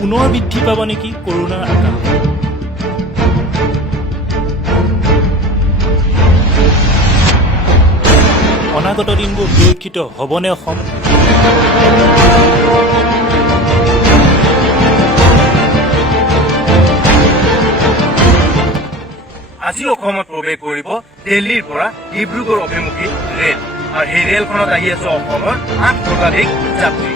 পুনৰ বৃদ্ধি পাব নেকি কৰোনাৰ আশংকা? অনাগত দিনবোৰ সুৰক্ষিত হ'বনে অসম? আজি অসমত প্ৰৱেশ কৰিব দিল্লীৰ পৰা ডিব্ৰুগড় অভিমুখী ৰেল, আৰু সেই ৰেলখনত আহি আছে অসমৰ 8 শতাধিক যাত্ৰী।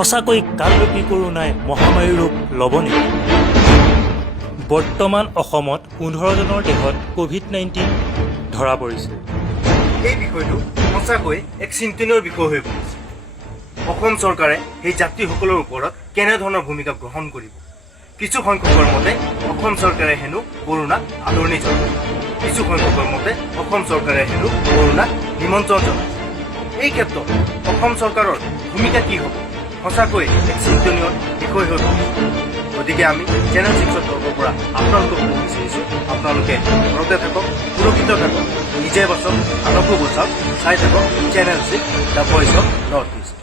সঁচাকৈ কালৰূপী কৰোনাই মহামাৰীৰ ৰূপ ল'ব নেকি? বৰ্তমান অসমত 15 জনৰ দেহত COVID-19 ধৰা পৰিছে। এই বিষয়টো সঁচাকৈ এক চিন্তনীয় বিষয় হৈ পৰিছে। অসম চৰকাৰে সেই যাত্ৰীসকলৰ ওপৰত কেনেধৰণৰ ভূমিকা গ্ৰহণ কৰিব? কিছু সংখ্যকৰ মতে অসম চৰকাৰে হেনো কৰোনাক আদৰণি জনায়, কিছু সংখ্যকৰ মতে অসম চৰকাৰে হেনো কৰোনাক নিমন্ত্ৰণ জনায়। এই ক্ষেত্ৰত অসম চৰকাৰৰ ভূমিকা কি হ'ব? সঁচাকৈ এক চিন্তনীয় বিষয় হৈ পৰিছে। গতিকে আমি চেনেল 6ৰ তৰফৰ পৰা আপোনালোকক ক'ব বিচাৰিছোঁ, আপোনালোকে ঘৰতে থাকক, সুৰক্ষিত থাকক, নিজে বচক, আনকো বচাওক, চাই থাকক channel 6 the voice of north east.